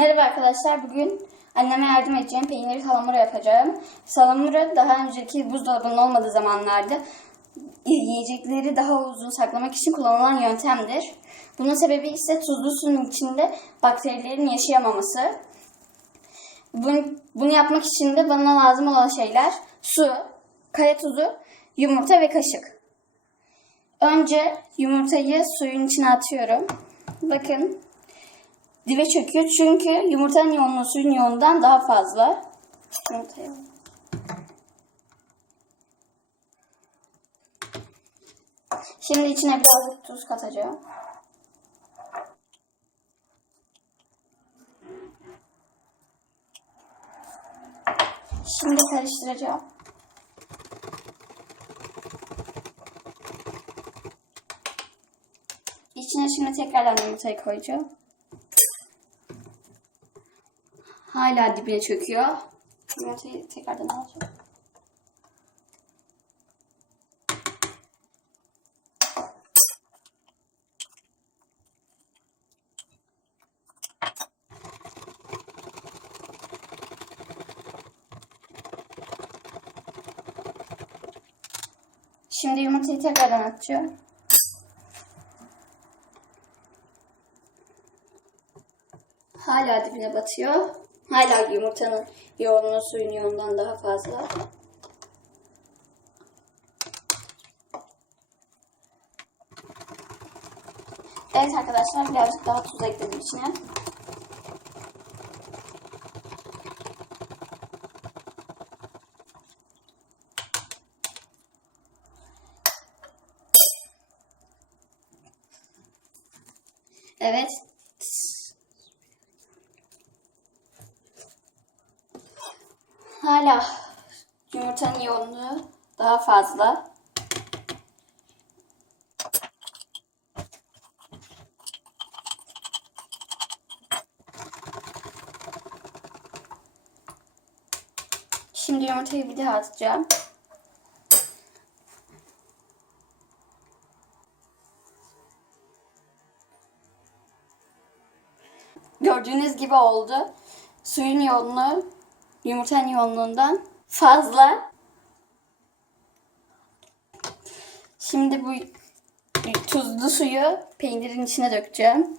Merhaba arkadaşlar. Bugün anneme yardım edeceğim peynir salamura yapacağım. Salamura daha önceki buzdolabının olmadığı zamanlarda yiyecekleri daha uzun saklamak için kullanılan yöntemdir. Bunun sebebi ise tuzlu suyun içinde bakterilerin yaşayamaması. Bunu, bunu yapmak için de bana lazım olan şeyler su, kaya tuzu, yumurta ve kaşık. Önce yumurtayı suyun içine atıyorum. Bakın dibe çöküyor çünkü yumurtanın yoğunluğu suyun yoğunluğundan daha fazla. Yumurtayı Şimdi içine birazcık tuz katacağım. Şimdi karıştıracağım. İçine şimdi tekrardan yumurtayı koyacağım. Hala dibine çöküyor. Yumurtayı tekrardan alacağım. Şimdi yumurtayı tekrardan atacağım. Hala dibine batıyor. Hala yumurtanın yoğunluğu suyun yoğundan daha fazla. Evet arkadaşlar birazcık daha tuz ekledim içine. Evet. Hala yumurtanın yoğunluğu daha fazla. Şimdi yumurtayı bir daha atacağım. Gördüğünüz gibi oldu. Suyun yoğunluğu yumurtanın yoğunluğundan fazla. Şimdi bu tuzlu suyu peynirin içine dökeceğim.